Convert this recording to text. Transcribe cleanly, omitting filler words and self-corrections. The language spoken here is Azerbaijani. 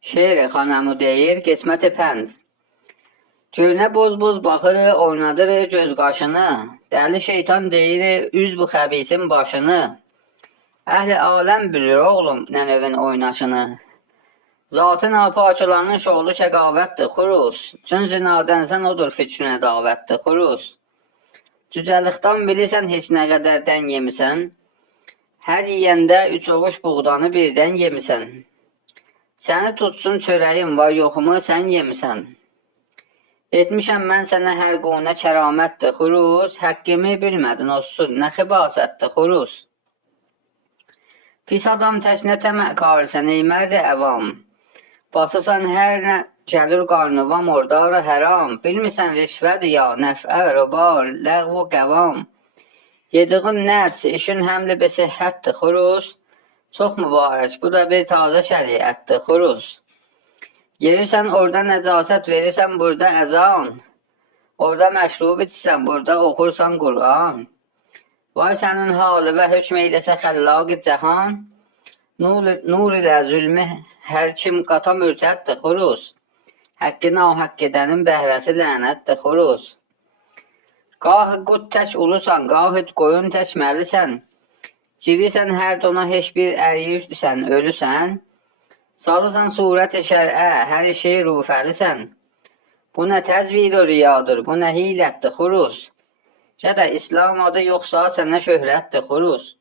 Şeir xanəmu deyir, qismət-i pənd. Görünə boz-boz baxır, oynadır göz qaşını. Dəli şeytan deyir, üz bu xəbisin başını. Əhli aləm bilir oğlum nənövün oynaşını. Zatı napakilərin şoğlu şəqavətdir, xuruz. Çün zinadənsən odur fikrinə davətdir, xuruz. Cücəlikdən bilirsən heç nə qədər dən yemisən. Hər yiyəndə üç ovuş buğdanı birdən yemisən. Səni tutsun çörəyin var yoxumu sən yemisən. Etmişəm mən sənə hər qonə kəramətdir, xuruz. Həqqimi bilmədin olsun, nə xibasətdir, xuruz. Pis adam tək nə təmək qarısən, ey mərdə əvam. Basısan hər nə gəlir qarnıvam, orda həram. Bilmirsən rişvədir ya, nəfə, rübar, ləğv və qəvam. Yediğin nərs, işin həmli bir səhhətdir, xuruz. Çox mübarək, bu da bir tazə şəriətdir, xuruz. Yerirsən orada nəcasət, verirsən burada əzan. Orada məşrub içsən, burada oxursan Qur'an. Vay sənin halı və hökm eyləsə xəllaq-ı cəhan. Nur ilə zülmü hər kim qata mürtəddir, xuruz. Həqqi nahəq edənin bəhrəsi lənətdir, xuruz. Qahı qut tək ulusan, qahı qoyun tək məlisən. Girirsən hər dona heç bir əriyirsən, ölüsən. Salırsan surət-i şərə, hər şey rufəlisən. Bu nə təzvir-i riyadır, bu nə hilətdir, xuruz. Gədə İslam adı yoxsa sənə şöhrətdir, xuruz.